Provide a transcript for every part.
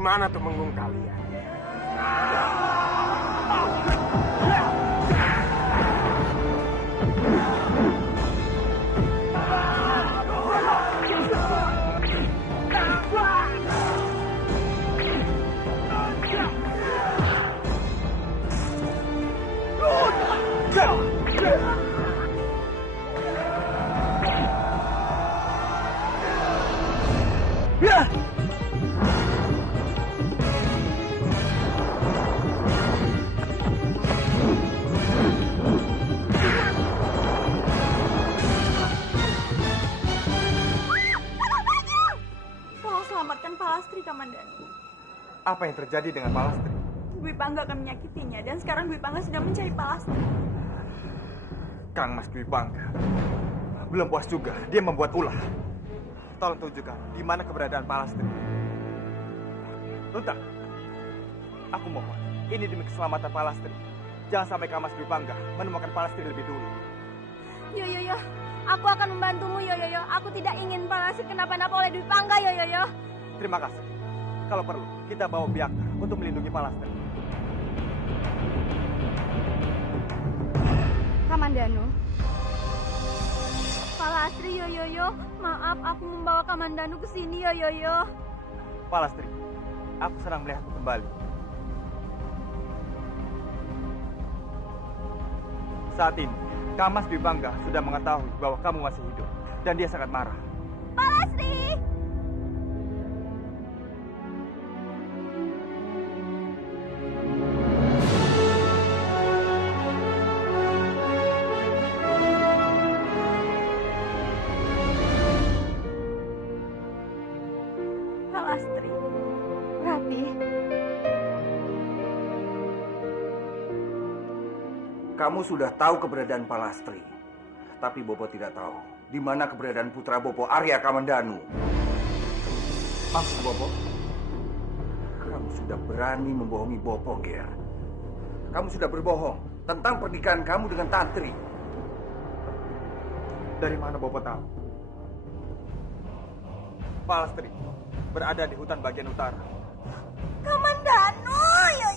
mana temenggung kalian? Apa yang terjadi dengan Palastri? Dwi Pangga akan menyakitinya dan sekarang Dwi Pangga sedang mencari Palastri. Kang Mas Dwi Pangga belum puas juga, dia membuat ulah. Tolong tunjukkan di mana keberadaan Palastri. Lunta, aku mohon, ini demi keselamatan Palastri. Jangan sampai Kang Mas Dwi Pangga menemukan Palastri lebih dulu. Yo, aku akan membantumu, yo. Aku tidak ingin Palastri kenapa-napa oleh Dwi Pangga, yo. Terima kasih. Kalau perlu, kita bawa Biaka untuk melindungi Palastri. Kamandanu. Palastri, yo. Maaf, aku membawa Kamandanu ke sini, yo. Palastri, aku senang melihatmu kembali. Saat ini, Kang Mas Dwi Pangga sudah mengetahui bahwa kamu masih hidup. Dan dia sangat marah. Palastri! Kamu sudah tahu keberadaan Palastri, tapi Bopo tidak tahu di mana keberadaan putra Bopo, Arya Kamandanu. Maksud Bopo? Kamu sudah berani membohongi Bopo, Ger. Kamu sudah berbohong tentang pernikahan kamu dengan Tantri. Dari mana Bopo tahu? Palastri berada di hutan bagian utara. Kamandanu, yo.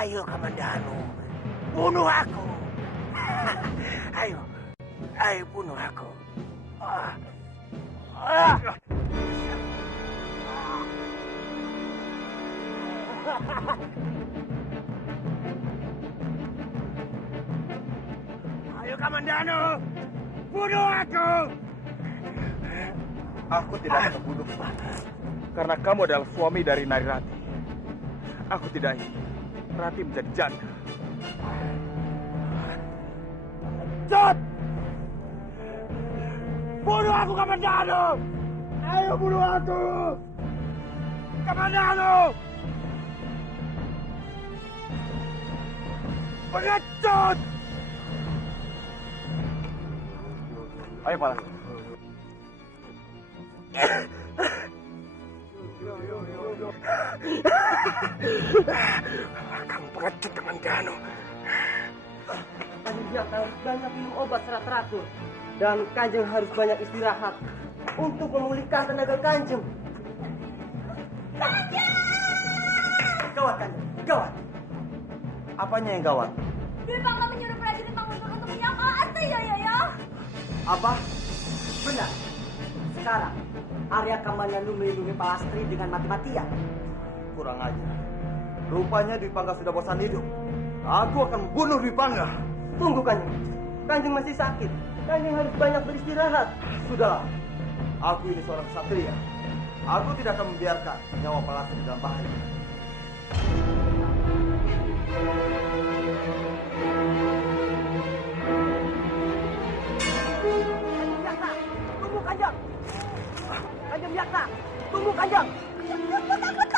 Ayo Kamandanu, bunuh aku. Ayo bunuh aku. Kamandanu! Bunuh aku! Aku tidak akan membunuh. Karena kamu adalah suami dari Nari Rati. Aku tidak ingin Rati menjadi janda. Cut! Bunuh aku, Kamandanu! Ayo bunuh aku! Kamandanu! Pengecut! Ayo Palas. Kamu pengecut, Kamandanu. Kanjeng harus banyak minum obat secara teratur. Dan Kanjeng harus banyak istirahat untuk memulihkan tenaga Kanjeng. Gawat Kanjeng, gawat. Apanya yang gawat? Dwi Pangga menyuruh prajurit Panglumpur untuk menyerang Palastri, Yoyoyo. Apa? Benar. Sekarang Arya Kamandanu melindungi Palastri dengan mati-matian. Kurang ajar. Rupanya Dwi Pangga sudah bosan hidup. Aku akan membunuh Dwi Pangga. Tunggu Kanjeng. Kanjeng masih sakit. Kanjeng harus banyak beristirahat. Sudah. Aku ini seorang ksatria. Aku tidak akan membiarkan nyawa Palastri dalam bahaya. Biakta, tunggu Kanjeng. Kanjeng Biakta, tunggu Kanjeng. Aku takut.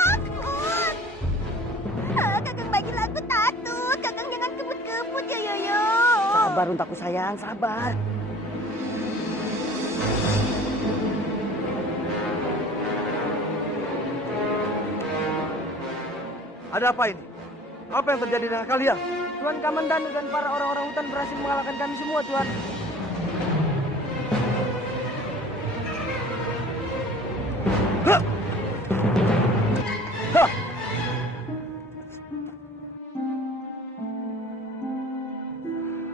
Kakang bagilah aku takut. Kakang jangan kebut-kebut, Yoyoyo. Sabar untaku sayang, sabar. Ada apa ini? Apa yang terjadi dengan kalian? Tuan Kamandanu dan para orang-orang hutan berhasil mengalahkan kami semua, Tuan.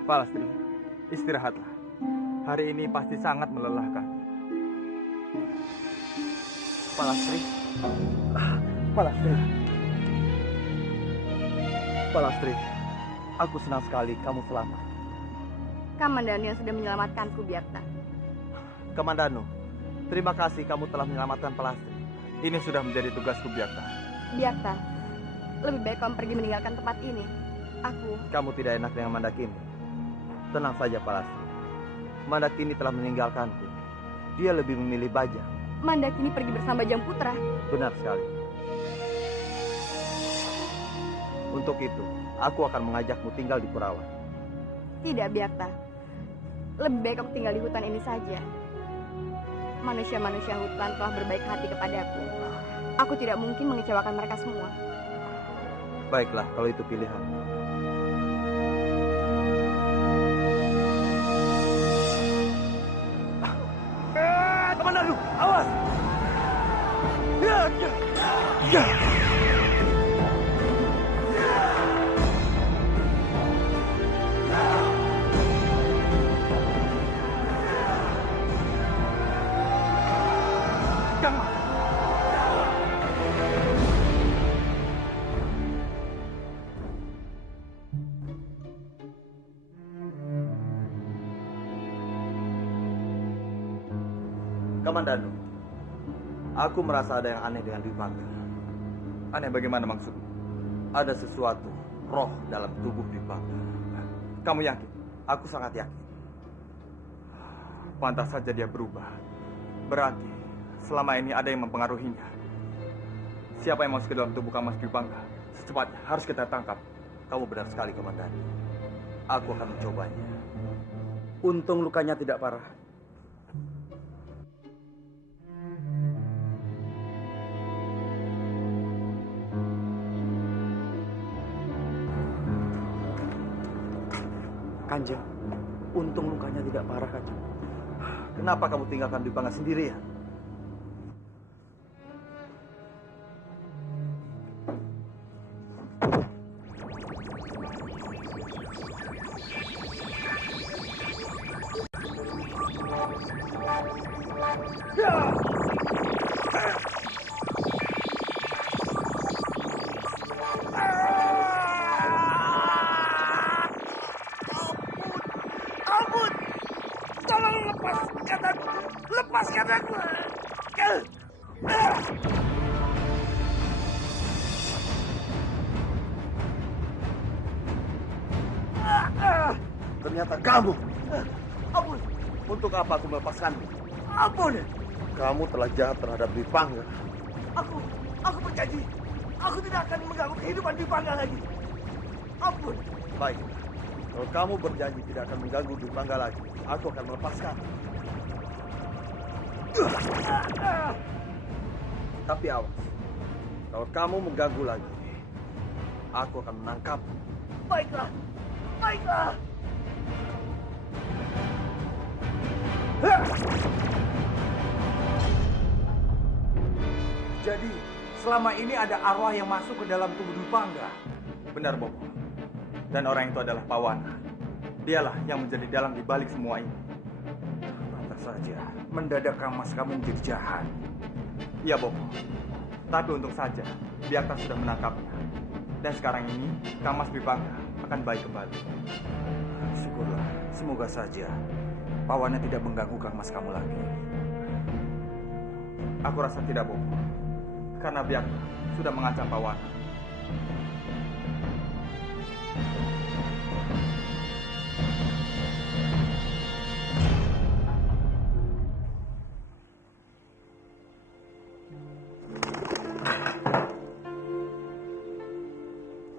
Palastri, istirahatlah. Hari ini pasti sangat melelahkan. Palastri. Palastri. Palastri, aku senang sekali kamu selamat. Kamandanu yang sudah menyelamatkanku, Biakta. Kamandanu, terima kasih kamu telah menyelamatkan Palastri. Ini sudah menjadi tugasku, Biakta. Biakta, lebih baik kamu pergi meninggalkan tempat ini. Kamu tidak enak dengan Mandakini. Tenang saja, Palastri. Mandakini telah meninggalkanku. Dia lebih memilih Bajang. Mandakini pergi bersama Bajang Putra. Benar sekali. Untuk itu, aku akan mengajakmu tinggal di Kurawa. Tidak, Biakta. Lebih baik aku tinggal di hutan ini saja. Manusia-manusia hutan telah berbaik hati kepadaku. Aku tidak mungkin mengecewakan mereka semua. Baiklah, kalau itu pilihan. Kamandanu, awas! Ya. Kamandanu, aku merasa ada yang aneh dengan Dwi Pangga. Aneh bagaimana maksudmu? Ada sesuatu, roh dalam tubuh Dwi Pangga. Kamu yakin? Aku sangat yakin. Pantas saja dia berubah. Berarti selama ini ada yang mempengaruhinya. Siapa yang masuk ke dalam tubuh Mas Dwi Pangga? Secepatnya harus kita tangkap. Kamu benar sekali, Kamandanu. Aku akan mencobanya. Untung lukanya tidak parah. Kanjeng, untung lukanya tidak parah, Kanjeng. Kenapa kamu tinggalkan Dwi Pangga sendirian? Lepaskan aku! Lepaskan aku! Ternyata kamu. Ampun! Untuk apa aku melepaskanmu? Ampun! Kamu telah jahat terhadap Dwi Pangga. Aku berjanji. Aku tidak akan mengganggu kehidupan Dwi Pangga lagi. Ampun! Baik. Kalau kamu berjanji tidak akan mengganggu Dwi Pangga lagi, aku akan melepaskan. Tapi awas. Kalau kamu mengganggu lagi, aku akan menangkapmu. Baiklah! Baiklah! Jadi, selama ini ada arwah yang masuk ke dalam tubuh Dwi Pangga. Benar, Bopo. Dan orang itu adalah Pawana. Dialah yang menjadi dalang di balik semua ini. Pantas saja, mendadak Kang Mas kamu menjadi jahat. Iya, Bopo. Tapi untung saja, Biakta sudah menangkapnya. Dan sekarang ini, Kang Mas Dwi Pangga akan baik kembali. Syukurlah, semoga saja Pawana tidak mengganggu Kang Mas kamu lagi. Aku rasa tidak, Bopo. Karena Biakta sudah mengancam Pawana.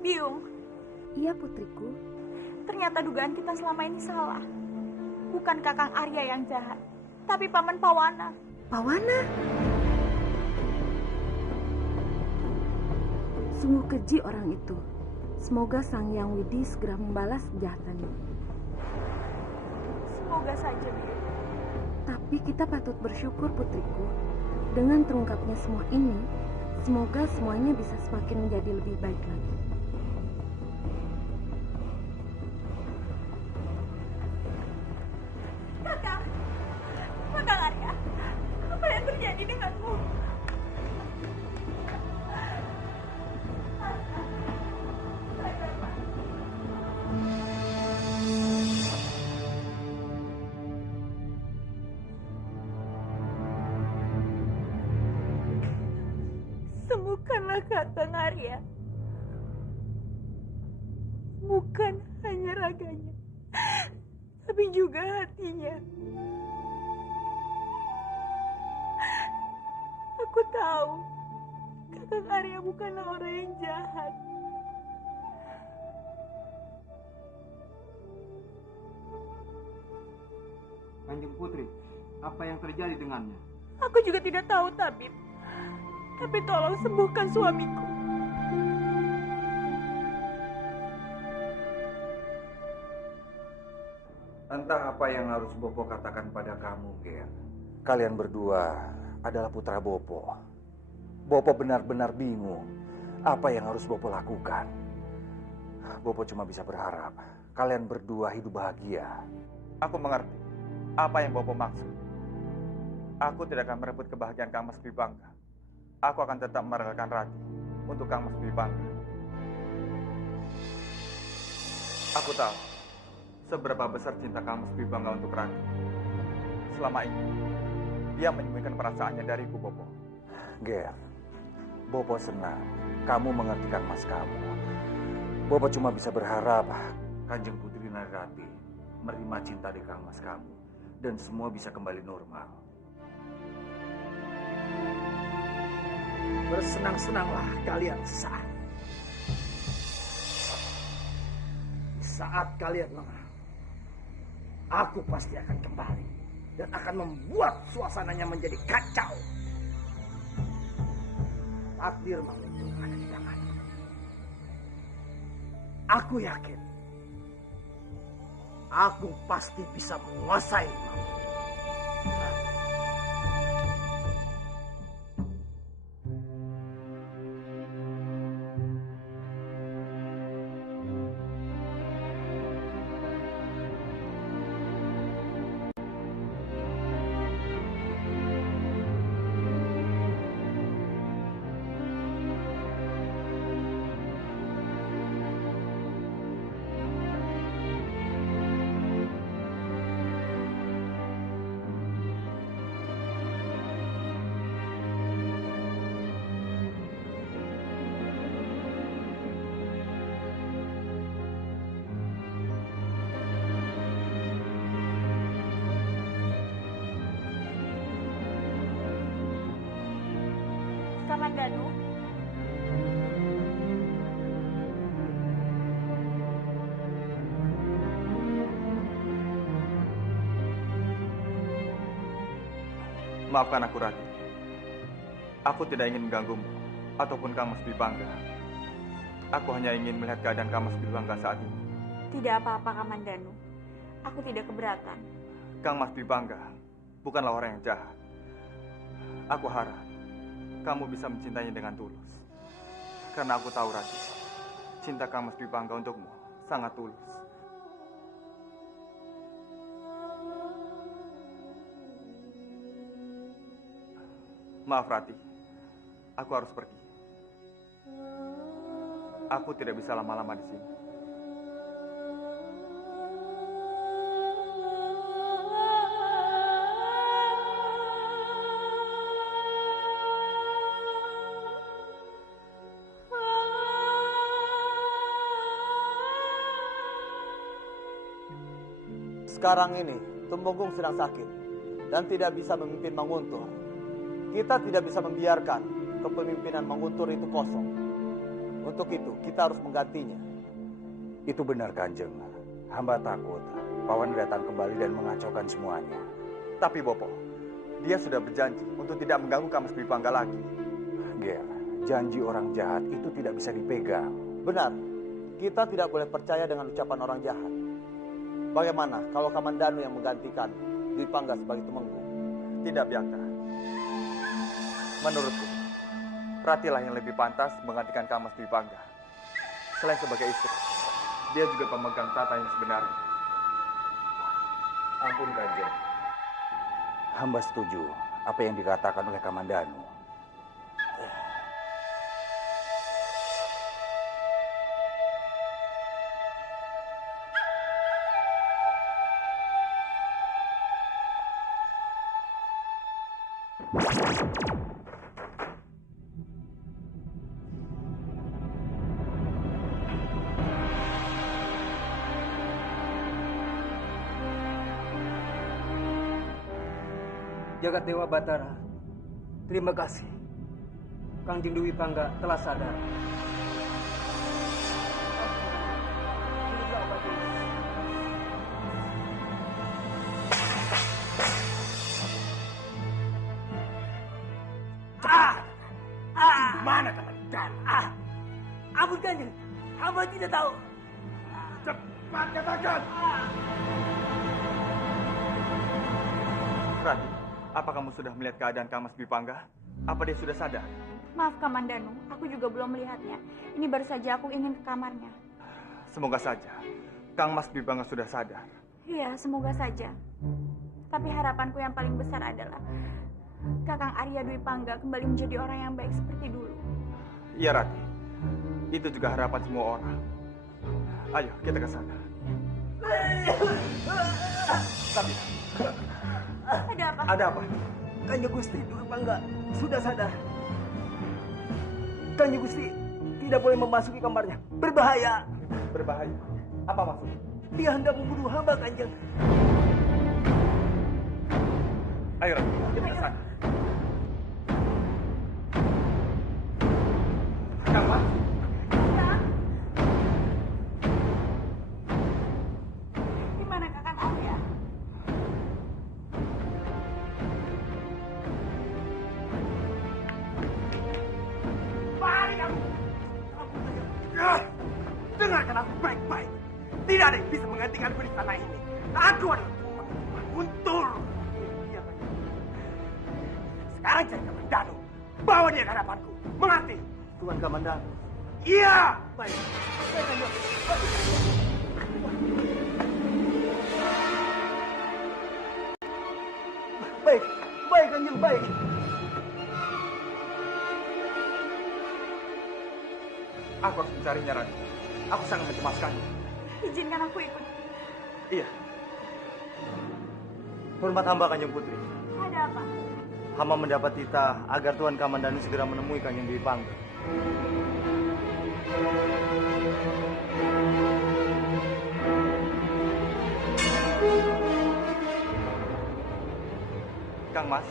Biung, Iya putriku, ternyata dugaan kita selama ini salah. Bukan Kakang Arya yang jahat, tapi Paman Pawana. Pawana. Sungguh keji orang itu. Semoga Sang Yang Widi segera membalas kejahatannya. Semoga saja, Biung. Tapi kita patut bersyukur putriku. Dengan terungkapnya semua ini, semoga semuanya bisa semakin menjadi lebih baik lagi. Kakang Arya, apa yang terjadi denganmu? Sembuhkanlah Kakang Arya. Bukan hanya raganya, tapi juga hatinya. Aku tahu Kakang Arya bukanlah orang yang jahat. Kanjeng Putri, apa yang terjadi dengannya? Aku juga tidak tahu, Tabib. Tapi tolong sembuhkan suamiku. Entah apa yang harus Bopo katakan pada kamu, Ger. Kalian berdua adalah putra Bopo. Bopo benar-benar bingung apa yang harus Bopo lakukan. Bopo cuma bisa berharap kalian berdua hidup bahagia. Aku mengerti apa yang Bopo maksud. Aku tidak akan merebut kebahagiaan Kang Mas Dwi Pangga. Aku akan tetap merelakan Rati untuk Kang Mas Dwi Pangga. Aku tahu seberapa besar cinta Kang Mas Dwi Pangga untuk Rati. Selama ini, dia menyembunyikan perasaannya dariku, Bopo. Ger, Bopo senang kamu mengerti Kang Mas kamu. Bopo cuma bisa berharap Kanjeng Putri Narati menerima cinta di Kang Mas kamu dan semua bisa kembali normal. Bersenang-senanglah kalian sesaat. Di saat kalian lengah, aku pasti akan kembali dan akan membuat suasananya menjadi kacau. Takdir makhluk ada di tangannya. Aku yakin, aku pasti bisa menguasai makhluk. Kamandanu. Maafkan aku, Rati. Aku tidak ingin mengganggumu ataupun Kang Mas Dwipangga. Aku hanya ingin melihat keadaan Kang Mas Dwipangga saat ini. Tidak apa-apa, Kamandanu. Aku tidak keberatan. Kang Mas Dwipangga bukanlah orang yang jahat. Aku harap kamu bisa mencintainya dengan tulus. Karena aku tahu, Rati, cinta Kang Mas Dwipangga untukmu sangat tulus. Maaf, Rati. Aku harus pergi. Aku tidak bisa lama-lama di sini. Sekarang ini, Tumenggung sedang sakit dan tidak bisa memimpin Manguntur. Kita tidak bisa membiarkan kepemimpinan Manguntur itu kosong. Untuk itu, kita harus menggantinya. Itu benar, Kanjeng. Hamba takut Pawan datang kembali dan mengacaukan semuanya. Tapi Bopo, dia sudah berjanji untuk tidak mengganggu Kang Mas Dwipangga lagi. Ger, janji orang jahat itu tidak bisa dipegang. Benar, kita tidak boleh percaya dengan ucapan orang jahat. Bagaimana kalau Kamandanu yang menggantikan Dwipangga sebagai Tumenggung? Tidak, Byakta. Menurutku, Ratilah yang lebih pantas menggantikan Kang Mas Dwipangga. Selain sebagai istri, dia juga pemegang tata yang sebenarnya. Ampun, Kanjeng. Hamba setuju apa yang dikatakan oleh Kamandanu. Jagat Dewa Batara, terima kasih. Kangjeng Dwipangga telah sadar. Mana Kamandanu? Ampun Kanjeng, hamba tidak tahu. Cepat katakan. Rati, apa kamu sudah melihat keadaan Kang Mas Dwipangga? Apa dia sudah sadar? Maaf, Kamandanu. Aku juga belum melihatnya. Ini baru saja aku ingin ke kamarnya. Semoga saja Kang Mas Dwipangga sudah sadar. Iya, semoga saja. Tapi harapanku yang paling besar adalah Kakang Arya Dwipangga kembali menjadi orang yang baik seperti dulu. Iya, Rati. Itu juga harapan semua orang. Ayo, kita ke sana. Tapi, Ada apa? ada apa? Kanjeng Gusti Dwipangga sudah sadar. Kanjeng Gusti tidak boleh memasuki kamarnya. Berbahaya. Berbahaya. Apa maksudnya? Dia hendak membunuh hamba, Kanjeng. Ayo, Rati, kita ke sana. Kang Mas, Di mana Kakang Arya? Dengarkan aku baik-baik. Tidak ada yang bisa menggantikanku di tanah ini. Aku adalah Guntur. Iya, Kanjeng. Sekarang cari Kamandanu. Bawa dia ke hadapanku. Mengerti? Tuan Kamandanu. Iya. Baik. Baik, baik Kanjeng, baik. aku harus mencarinya, Rati. Aku sangat mencemaskannya. Izinkan aku ikut. Iya, Hormat hamba Kanjeng Putri. Ada apa? Hamba mendapat titah agar Tuan Kamandanu segera menemui Kanjeng Dwipangga. Kang Mas.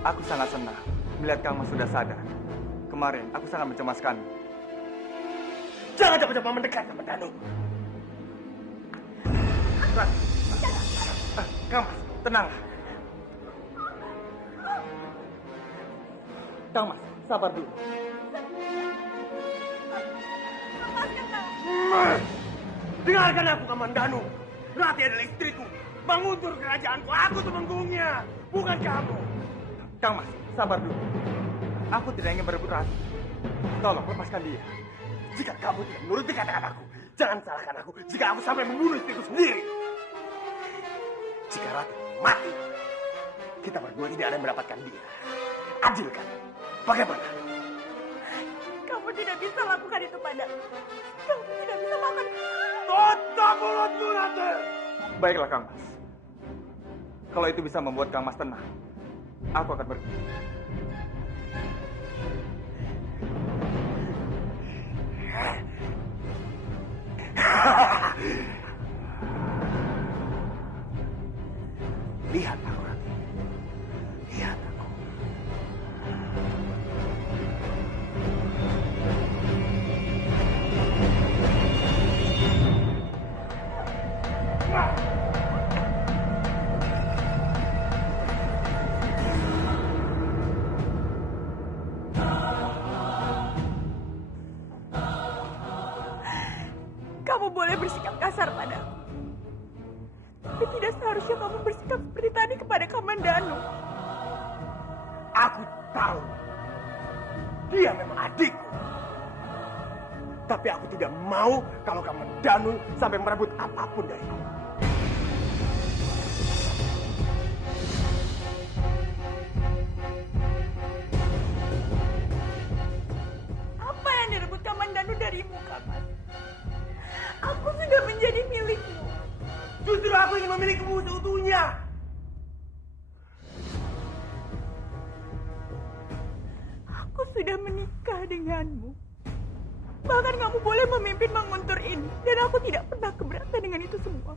Aku sangat senang melihat Kang Mas sudah sadar. Kemarin aku sangat mencemaskan. Jangan coba-coba mendekat, Kang Mandano. Kang Mas, tenanglah. Kang Mas, sabar dulu. Dengarkan aku, Kang Mandano. Rati adalah istriku. Menguntur kerajaanku. Aku temenggungnya, bukan kamu. Kang Mas, sabar dulu. Aku tidak ingin berebut Rati. Tolong lepaskan dia. Jika kamu tidak menuruti kata-kataku, jangan salahkan aku jika aku sampai membunuh istriku sendiri. Jika Rati mati, kita berdua tidak ada yang mendapatkan dia. Adil kan? Bagaimana? Kamu tidak bisa lakukan itu padaku. Kamu tidak bisa melakukan itu. Tutup mulutmu, Rati! Baiklah, Kang Mas. Kalau itu bisa membuat Kang Mas tenang, aku akan pergi. Lihat aku, Rati. Lihat aku. Kamu boleh bersikap kasar padaku. Tapi tidak seharusnya kamu bersikap seperti tadi kepada Kang Mandano. Aku tahu dia memang adikku. Tapi aku tidak mau kalau Kang Mandano sampai merebut apapun dariku. Apa yang direbut Kang Mandano darimu, Kang Mas? Aku sudah menjadi milikmu. Justru aku ingin memilikimu seutuhnya. Aku sudah menikah denganmu. Bahkan kamu boleh memimpin menguntur ini. Dan aku tidak pernah keberatan dengan itu semua.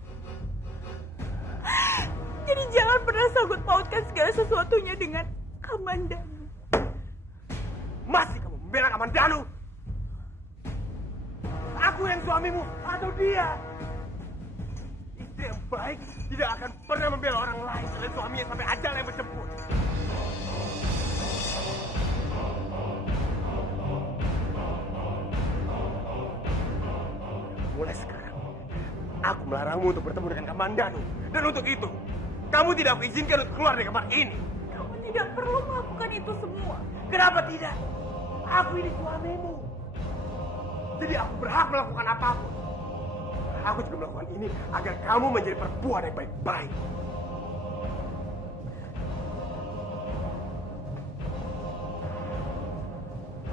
Jadi jangan pernah sangkut pautkan segala sesuatunya dengan Kang Mandano. Masih kamu membela Kang Mandano? Aku yang suamimu atau dia? Istri yang baik tidak akan pernah membela orang lain selain suaminya sampai ajal yang menjemput. Mulai sekarang, aku melarangmu untuk bertemu dengan Kang Mandano. Dan untuk itu, kamu tidak aku izinkan untuk keluar dari kamar ini. Kamu tidak perlu melakukan itu semua. Kenapa tidak? Aku ini suamimu. Jadi aku berhak melakukan apapun. Aku juga melakukan ini agar kamu menjadi perempuan yang baik-baik.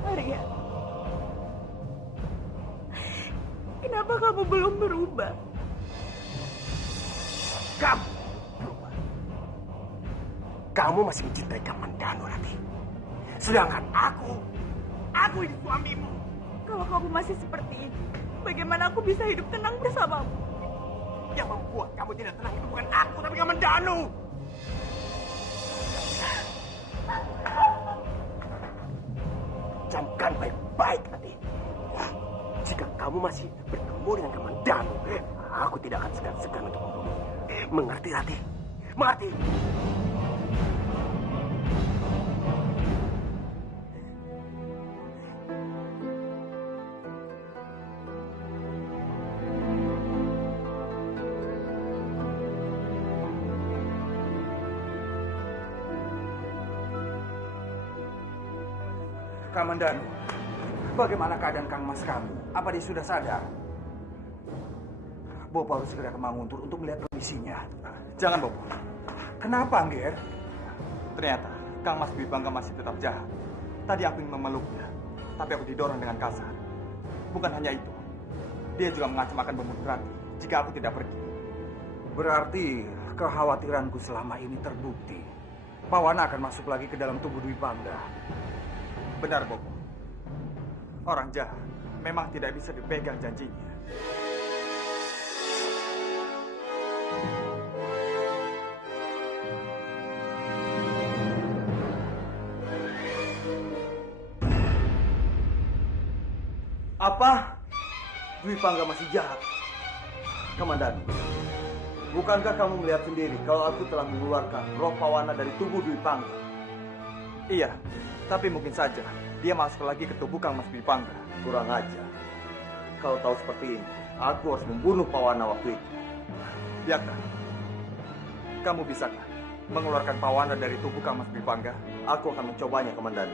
Arya, kenapa kamu belum berubah? Kamu berubah. Kamu masih mencintai Kang Mandano, Rati. Sedangkan aku ini suamimu. Kalau kamu masih seperti ini, bagaimana aku bisa hidup tenang bersamamu? Yang membuat kamu tidak tenang itu bukan aku, tapi Kang Mandano. Camkan baik-baik, Rati. Jika kamu masih bertemu dengan Kang Mandano, aku tidak akan segan-segan untuk membunuhnya. Mengerti, Rati? Mengerti? Kang Mandano, bagaimana keadaan Kang Mas kamu? Apa dia sudah sadar? Bopo harus segera ke Manguntur untuk melihat kondisinya. Jangan, Bopo. Kenapa, Angger? Ternyata Kang Mas Dwi Bangga masih tetap jahat. Tadi aku ingin memeluknya, tapi aku didorong dengan kasar. Bukan hanya itu, dia juga mengancam akan membunuh Rati jika aku tidak pergi. Berarti kekhawatiranku selama ini terbukti. Pawana akan masuk lagi ke dalam tubuh Dwi Bangga. Benar, Bopo. Orang jahat memang tidak bisa dipegang janjinya. Apa? Dwi Pangga masih jahat. Komandan, bukankah kamu melihat sendiri kalau aku telah mengeluarkan roh pawana dari tubuh Dwi Pangga? Iya, tapi mungkin saja dia masuk lagi ke tubuh Kang Mas Dwi Pangga. Kurang ajar. Kalau tahu seperti ini, aku harus membunuh pawana waktu itu. Biarkan. Kamu bisakah mengeluarkan pawana dari tubuh Kang Mas Dwi Pangga? Aku akan mencobanya, Komandan.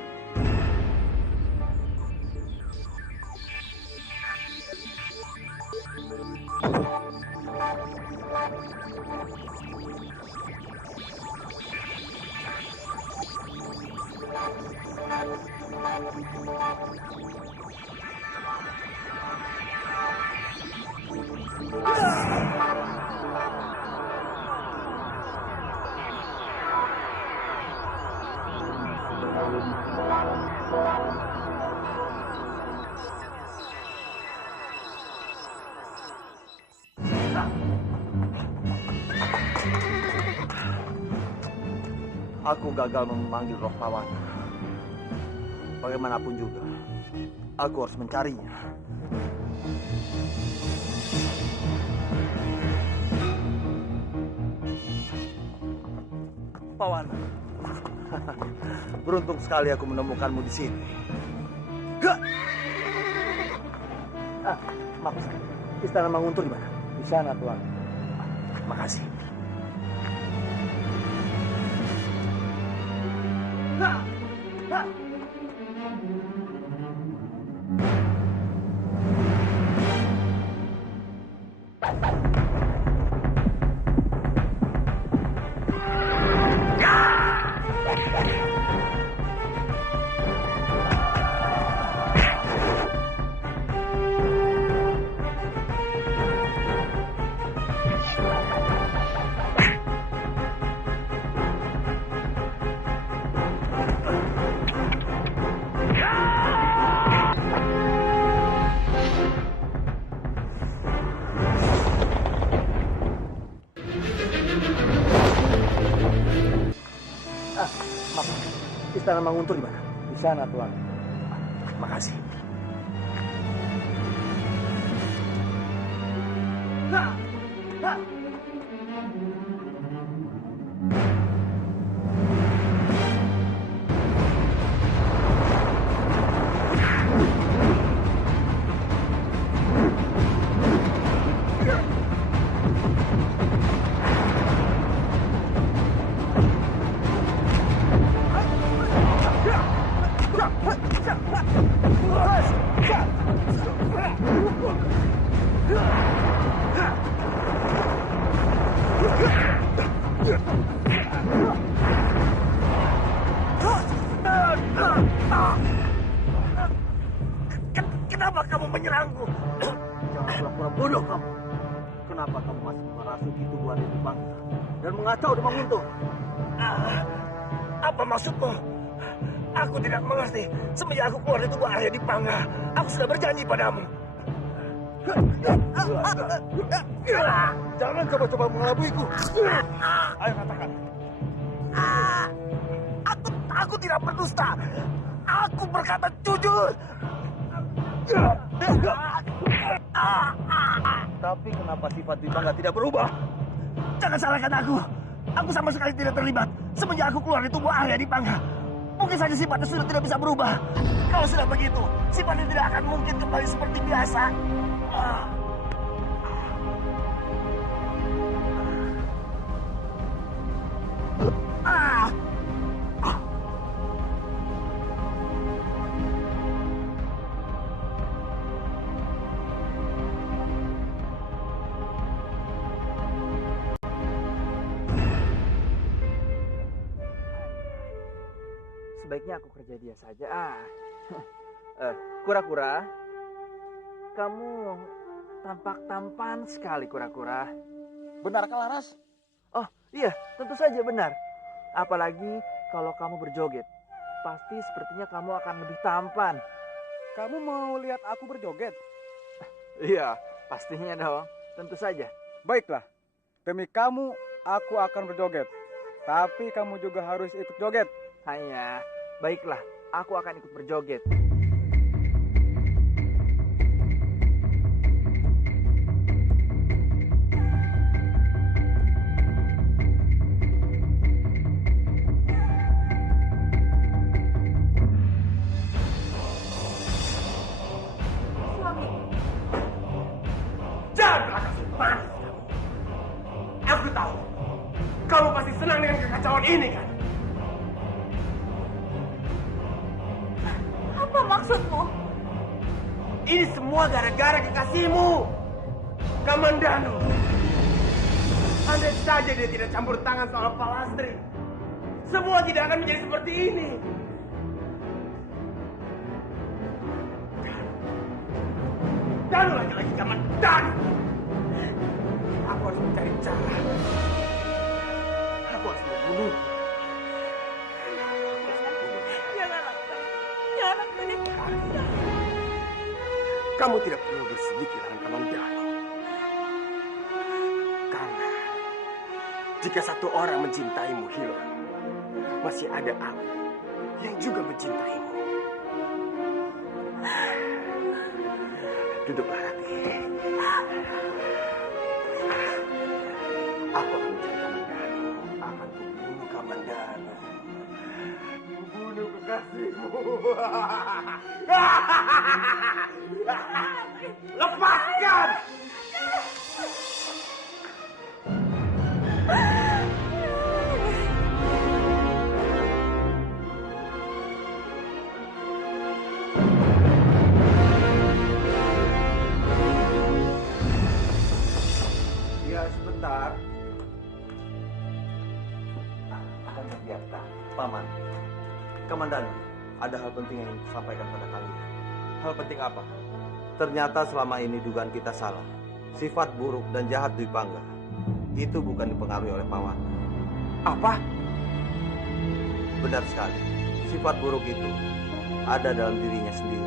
Aku gagal memanggil roh pawana. Bagaimanapun juga, aku harus mencarinya. Pawana, beruntung sekali aku menemukanmu di sini. Maaf, Istana Manguntur di mana? Di sana, Tuan. Makasih. Istana Manguntur di mana? Di sana, Tuan. Makasih. Kenapa kamu menyerangku? Jangan pura-pura bodoh kamu. Kenapa kamu masih merasuki tubuh Dwi Pangga dan mengacau di Manguntur? Apa maksudmu? Aku tidak mengerti. Semenjak aku keluar dari tubuh Arya Dipangga, aku sudah berjanji padamu. Jangan coba-coba mengelabuiku. Ayo katakan. Aku tidak berdusta. Aku berkata jujur. Tapi kenapa sifat Dwi Pangga tidak berubah? Jangan salahkan aku. Aku sama sekali tidak terlibat. Semenjak aku keluar dari tubuh Arya Dipangga, mungkin saja sifatnya sudah tidak bisa berubah. Kalau sudah begitu, sifatnya tidak akan mungkin kembali seperti biasa. Sebaiknya aku kerja dia saja. Kura-kura, kamu tampak tampan sekali, kura-kura. Benarkah Laras? Oh iya, tentu saja benar. Apalagi kalau kamu berjoget, pasti sepertinya kamu akan lebih tampan. Kamu mau lihat aku berjoget? Iya, pastinya dong. Tentu saja. Baiklah. Demi kamu, aku akan berjoget. Tapi kamu juga harus ikut joget. Hanya, baiklah, aku akan ikut berjoget. tahu. Kamu pasti senang dengan kekacauan ini kan? Apa maksudmu? Ini semua gara-gara kekasihmu, Kamandanu. Andai saja dia tidak campur tangan soal Palastri, semua tidak akan menjadi seperti ini. Danu lagi-lagi Kamandanu. Aku harus mencari cara. Aku harus membunuh. Jangan lakukan itu. Jangan lakukan itu. Kamu tidak perlu bersedih kehilangan Kamandanu. Karena jika satu orang mencintaimu hilang, masih ada aku yang juga mencintaimu. Duduklah, Rati. Aku akan mencari Kamandanu. Akan membunuh Kamandanu. Membunuh kekasihmu. Lepaskan! Ya, sebentar. Akan terbiarkan. Paman, Kamandanu, ada hal penting yang ingin kusampaikan pada kalian. Hal penting apa? Ternyata selama ini dugaan kita salah. Sifat buruk dan jahat Dwi Pangga itu bukan dipengaruhi oleh Pawan. Apa? Benar sekali. Sifat buruk itu ada dalam dirinya sendiri.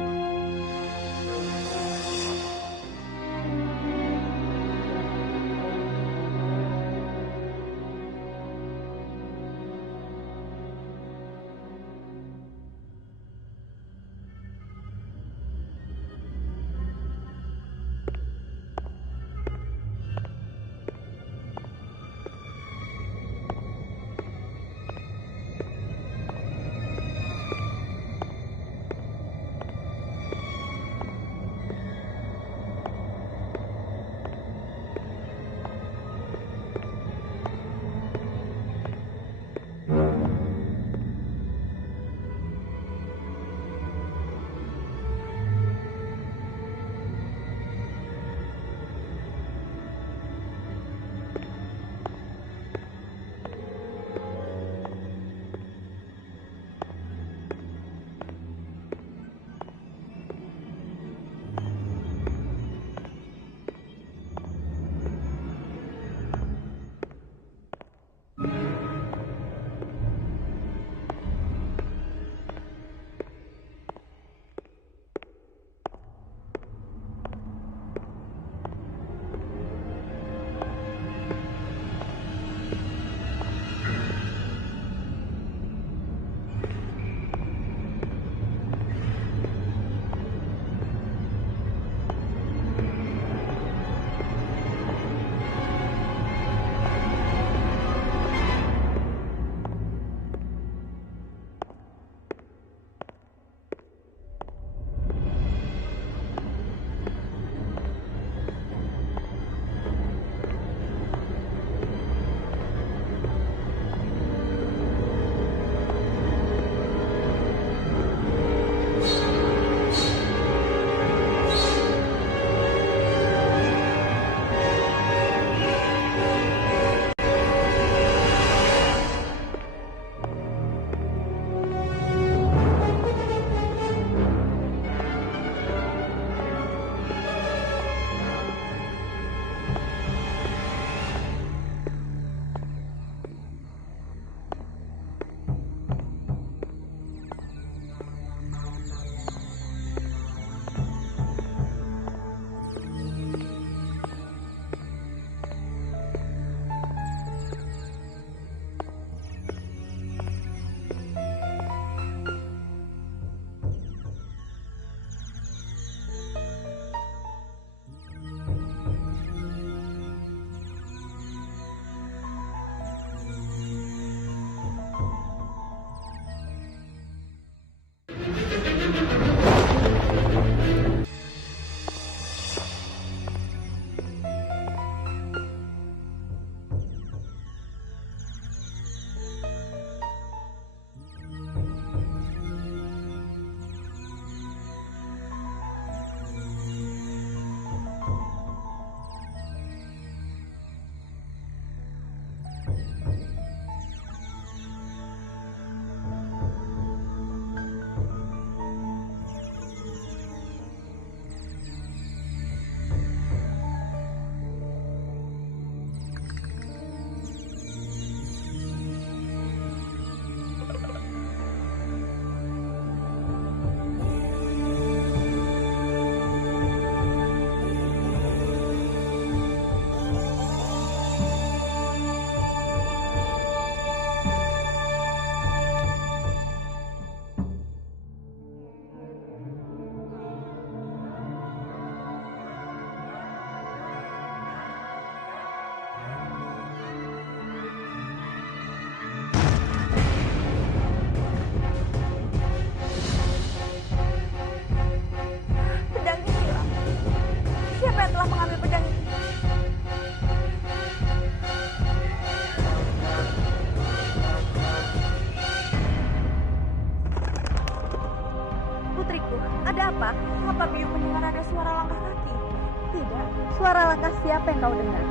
kau dengar?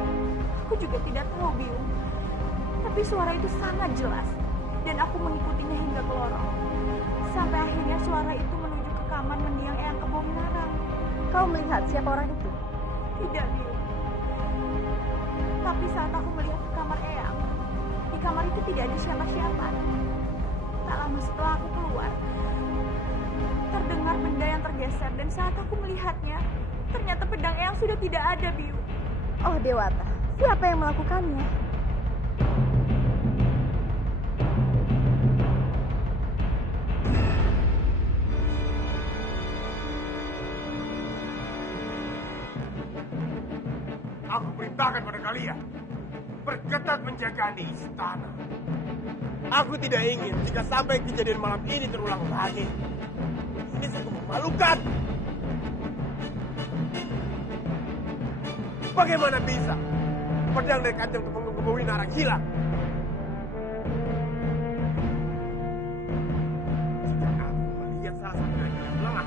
Aku juga tidak tahu, Biung. Tapi suara itu sangat jelas. Dan aku mengikutinya hingga ke lorong. Sampai akhirnya suara itu menuju ke kamar mendiang Eyang Kebo Minarang. Kau melihat siapa orang itu? Tidak, Biung. Tapi saat aku melihat ke kamar Eyang, di kamar itu tidak ada siapa-siapa. Tak lama setelah aku keluar, terdengar benda yang tergeser. Dan saat aku melihatnya, ternyata pedang Eyang sudah tidak ada, Biung. Oh Dewata, siapa yang melakukannya? Aku perintahkan pada kalian berketat menjaga di istana. Aku tidak ingin jika sampai kejadian malam ini terulang lagi. Ini sungguh memalukan. Bagaimana bisa pedang dari Kanjeng Tumenggung Kebo Winarang hilang? Jika aku melihat salah satu dari kalian lemah,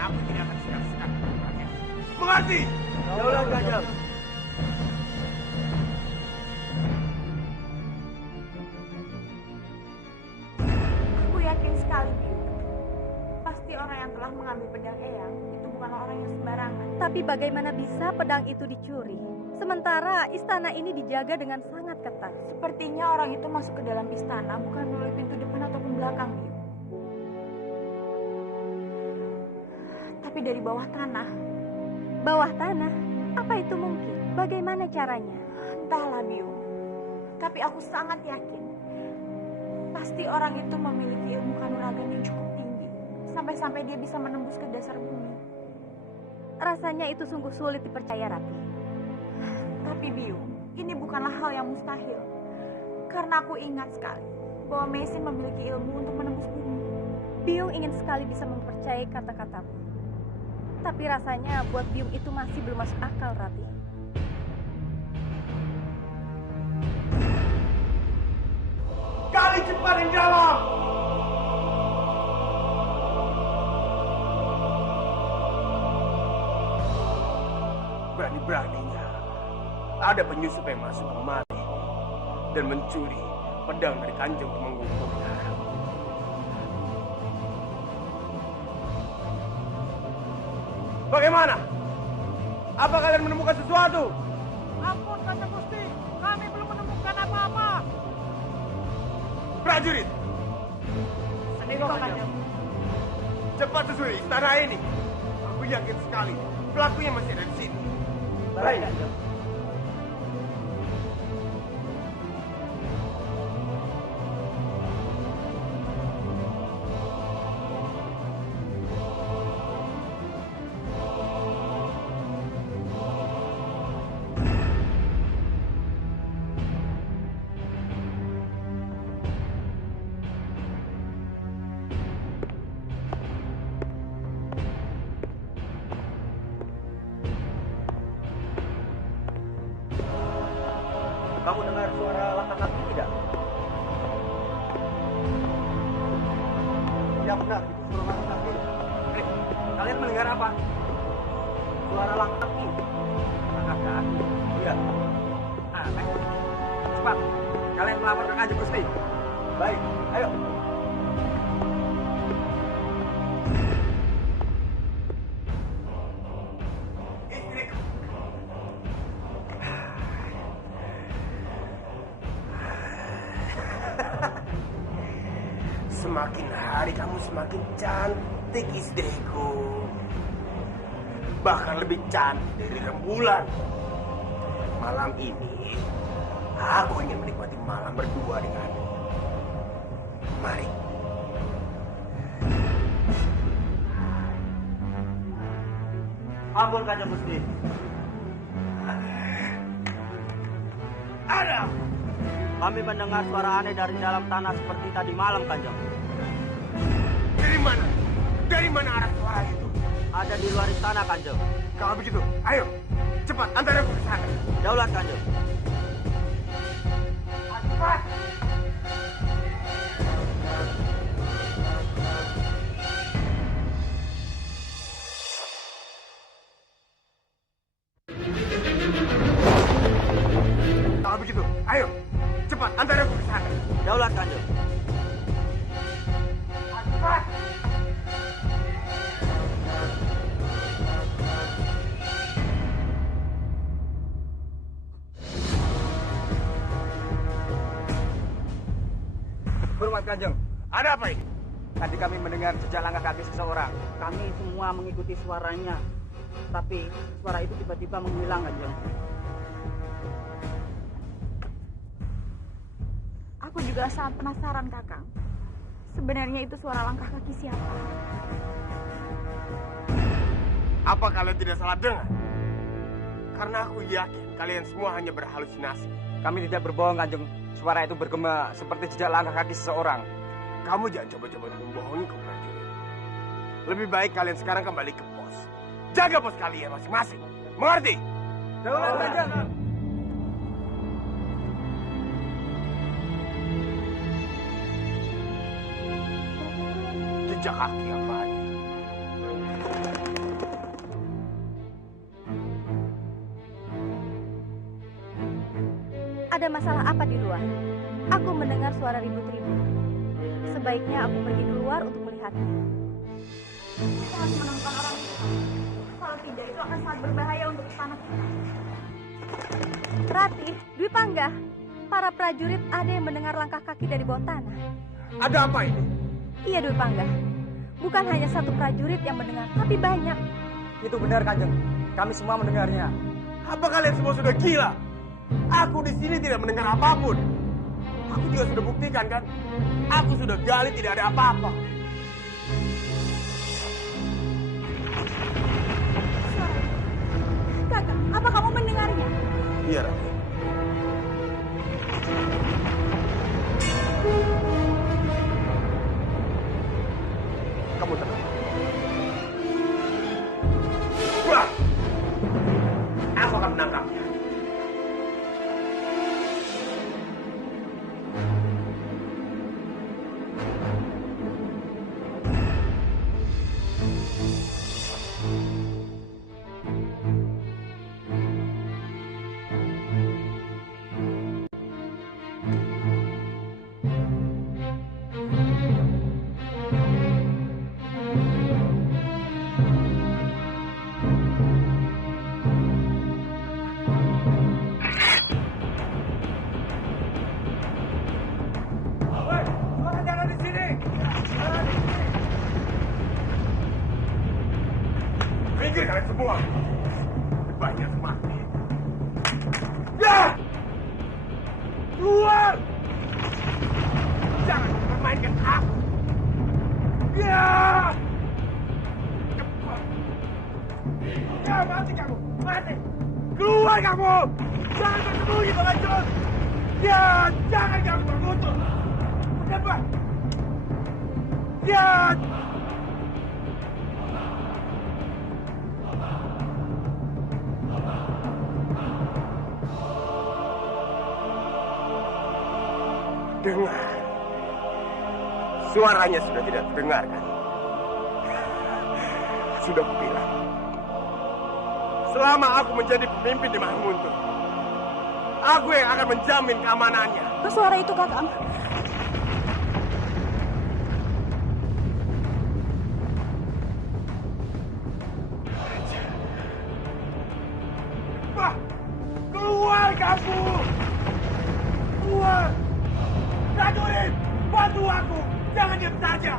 aku tidak akan sekat-sekat kalian. Mengerti? Daulat Kanjeng. Aku yakin sekali, Biung. Pasti orang yang telah mengambil pedang Eyang itu bukan orang yang sembarangan. Tapi bagaimana bisa pedang itu dicuri? Sementara istana ini dijaga dengan sangat ketat. Sepertinya orang itu masuk ke dalam istana bukan melalui pintu depan ataupun belakang, Biung. Tapi dari bawah tanah. Bawah tanah? Apa itu mungkin? Bagaimana caranya? Entahlah, Biung. Tapi aku sangat yakin. Pasti orang itu memiliki ilmu kanuragan yang cukup tinggi. Sampai-sampai dia bisa menembus ke dasar bumi. Rasanya itu sungguh sulit dipercaya, Rati. Tapi Biung, ini bukanlah hal yang mustahil. Karena aku ingat sekali bahwa Mesin memiliki ilmu untuk menembus bumi. Biung ingin sekali bisa mempercayai kata-katamu. Tapi rasanya buat Biung itu masih belum masuk akal, Rati. Gali cepat di dalam! Berani-beraninya ada penyusup yang masuk kemari dan mencuri pedang dari Kanjeng Tumenggung Kebo Winarang. Bagaimana? Apa kalian menemukan sesuatu? Ampun Kanjeng Gusti, kami belum menemukan apa-apa. Prajurit, Sendiri Kanjeng. cepat susuri istana ini. Aku yakin sekali pelakunya masih ada di sini. Baik Kanjeng. Kamu dengar suara langkah kaki tidak? Ya benar, itu suara langkah kaki. Kalian mendengar apa? Suara langkah kaki. Langkah kaki. Iya. Aneh. Cepat, kalian melapor ke Kanjeng Gusti. Baik, ayo. Istriku. Semakin hari kamu semakin cantik, istriku. Bahkan lebih cantik dari rembulan. Malam ini, aku ingin menikmati malam berdua denganmu. Mari. Ampun Kanjeng Gusti. Ada. Kami mendengar suara aneh dari dalam tanah seperti tadi malam, Kanjeng. Dari mana? Dari mana arah suara itu? Ada di luar istana, Kanjeng. Kalau begitu, ayo. Cepat, antar aku ke sana. Daulat, Kanjeng. Cepat. Kalau begitu, ayo cepat antar aku ke sana. Daulat Kanjeng. Cepat. Hormat Kanjeng, Ada apa ini? tadi kami mendengar jejak langkah kaki seseorang. Kami semua mengikuti suaranya. Tapi suara itu tiba-tiba menghilang, Kanjeng. Aku juga sangat penasaran, Kakang. Sebenarnya itu suara langkah kaki siapa? Apa kalian tidak salah dengar? Karena aku yakin kalian semua hanya berhalusinasi. Kami tidak berbohong, Kanjeng. Suara itu bergema seperti jejak langkah kaki seseorang. Kamu jangan coba-coba membohongi kaum prajurit. Lebih baik kalian sekarang kembali ke pos. Jaga pos kalian masing-masing. Mengerti? Daulat Kanjeng. Jejak kaki apa aja. Ada masalah apa di luar? Aku mendengar suara ribut-ribut. Sebaiknya aku pergi keluar untuk melihatnya. Kita harus menemukan orang itu. Kalau tidak, itu akan sangat berbahaya untuk istana kita. Ratih, Dwi Pangga, para prajurit ada yang mendengar langkah kaki dari bawah tanah. Ada apa ini? Iya, Dwi Pangga. Bukan hanya satu prajurit yang mendengar, tapi banyak. Itu benar, Kanjeng. Kami semua mendengarnya. Apa kalian semua sudah gila? Aku di sini tidak mendengar apapun. Aku juga sudah buktikan kan? Aku sudah gali tidak ada apa-apa. Kakang, apa kamu mendengarnya? Iya, Rati. Kamu tenang. Wah! Aku akan menangkapnya. Minggir kalian semua. Banyak mati. Ya! Keluar! Jangan mempermainkan aku. Ya! Cepat. Ya, mati kamu. Mati. Keluar kamu. Jangan bersembunyi, pengacun. Ya, jangan kamu berkutuk. Cepat. Ya! Dengar. Suaranya sudah tidak terdengar kan? Sudah kubilang. Selama aku menjadi pemimpin di Mahmuntur, aku yang akan menjamin keamanannya. Itu suara itu, Kakang. Wah, keluar kamu! Keluar! Prajurit, bantu aku! Jangan diam saja!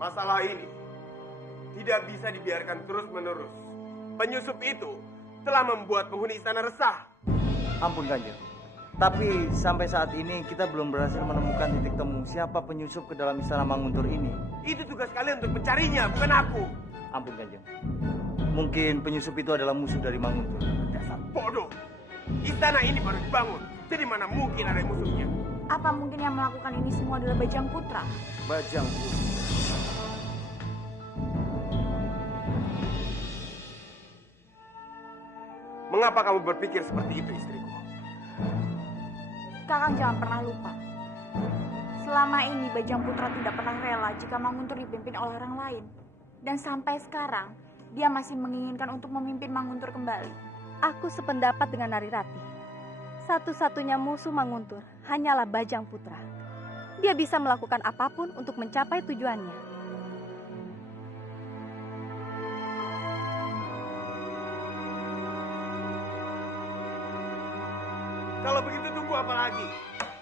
Masalah ini tidak bisa dibiarkan terus-menerus. Penyusup itu telah membuat penghuni istana resah. Ampun, Kanjeng. Tapi sampai saat ini kita belum berhasil menemukan titik temu siapa penyusup ke dalam istana Manguntur ini. Itu tugas kalian untuk mencarinya, bukan aku. Ampun, Kanjeng. Mungkin penyusup itu adalah musuh dari Manguntur. Dasar bodoh. Istana ini baru dibangun, jadi mana mungkin ada musuhnya? Apa mungkin yang melakukan ini semua adalah Bajang Putra? Bajang. Mengapa kamu berpikir seperti itu, istriku? Kakang jangan pernah lupa. Selama ini Bajang Putra tidak pernah rela jika Manguntur dipimpin oleh orang lain. Dan sampai sekarang, dia masih menginginkan untuk memimpin Manguntur kembali. Aku sependapat dengan Narirati. Satu-satunya musuh Manguntur hanyalah Bajang Putra. Dia bisa melakukan apapun untuk mencapai tujuannya. Kalau begitu tunggu apa lagi?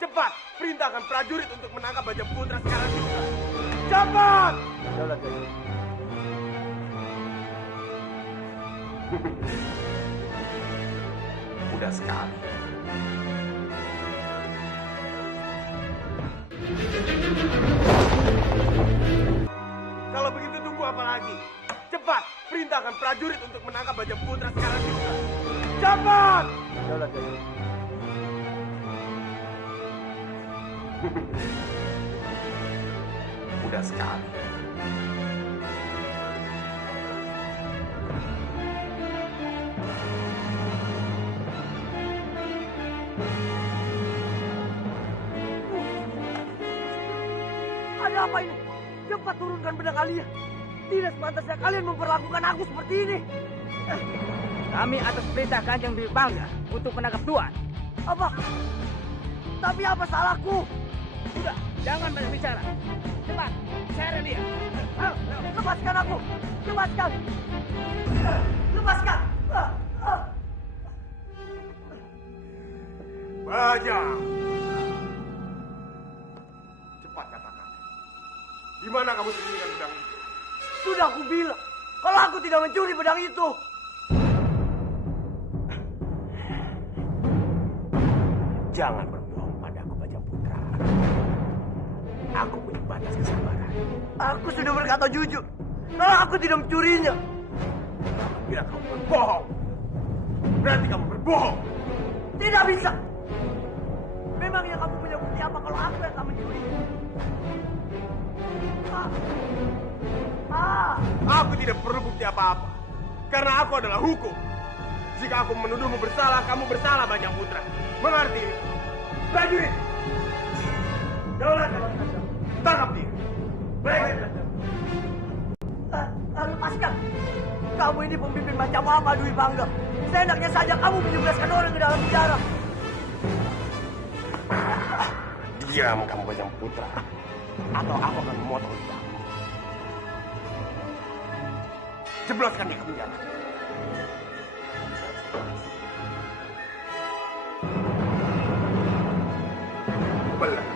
Cepat, perintahkan prajurit untuk menangkap Bajang Putra sekarang juga. Cepat! Daulat Gajah. Mudah sekali. Kalau begitu tunggu apa lagi? Cepat, perintahkan prajurit untuk menangkap Bajang Putra sekarang juga. Cepat! Daulat Gajah. Mudah sekali. Ada apa ini? Cepat turunkan pedang kalian. Tidak sepantasnya kalian memperlakukan aku seperti ini. Kami atas perintah Kanjeng Dwi Pangga untuk menangkap Tuan. Apa? Tapi apa salahku? Sudah, jangan banyak bicara. Cepat, seret dia. Lepaskan aku! Lepaskan! Lepaskan! Bajang! Cepat katakan. Di mana kamu sembunyikan pedang itu? Sudah aku bilang, kalau aku tidak mencuri pedang itu. Jangan berbohong padaku, Bajang Putra. Aku punya batas kesabaran. Aku sudah berkata jujur, kalau aku tidak mencurinya. Bila kamu berbohong, berarti kamu berbohong. Tidak bisa. Memangnya kamu punya bukti apa kalau aku yang akan mencuri? Aku tidak perlu bukti apa-apa. Karena aku adalah hukum. Jika aku menuduhmu bersalah, kamu bersalah, Bajang Putra. Mengerti? Prajurit! Daulat, tangkap dia. Baik. Lepaskan. Kamu ini pemimpin macam apa, Dwi Pangga? Seenaknya saja kamu menjebloskan orang ke dalam penjara. Diam kamu, Bajang Putra. Atau aku akan memotong lidahmu. Jebloskan dia ke penjara. Belah.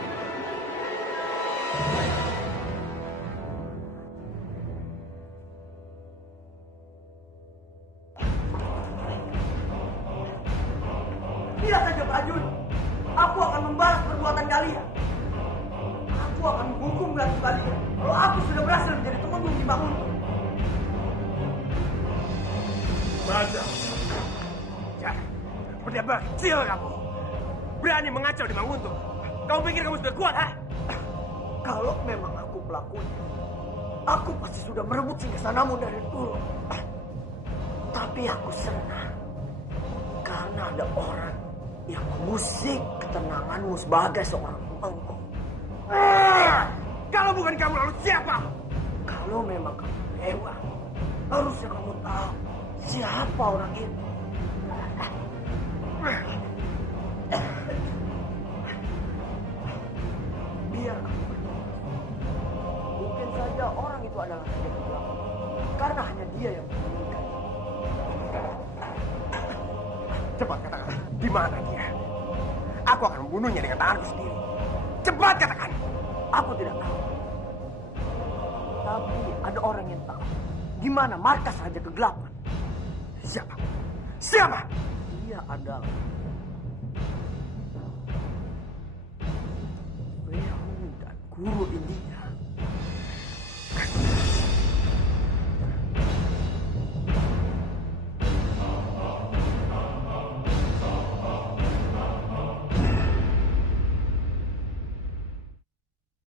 Tidak saja prajurit, aku akan membalas perbuatan kalian. Aku akan menghukum berat kalian kalau aku sudah berhasil menjadi tumenggung di Manguntur. Bajang. Ya, udah kecil kamu. Berani mengacau di Manguntur. Kamu pikir kamu sudah kuat, ha? Kalau memang aku pelakunya, aku pasti sudah merebut singgasanamu dari dulu. Tapi aku senang karena ada orang yang mengusik ketenanganmu sebagai seorang pemangku. Kalau bukan kamu, lalu siapa? Kalau memang kamu hewan, harusnya kamu tahu siapa orang itu. Biar kamu berdoa. Mungkin saja orang itu adalah Raja Kegelapan. Karena hanya dia yang menginginkan. Cepat katakan, di mana dia? Aku akan membunuhnya dengan tanganku sendiri. Cepat katakan. Aku tidak tahu. Tapi ada orang yang tahu. Di mana markas Raja Kegelapan? Siapa? Siapa? Dia adalah Wehu dan Guru India.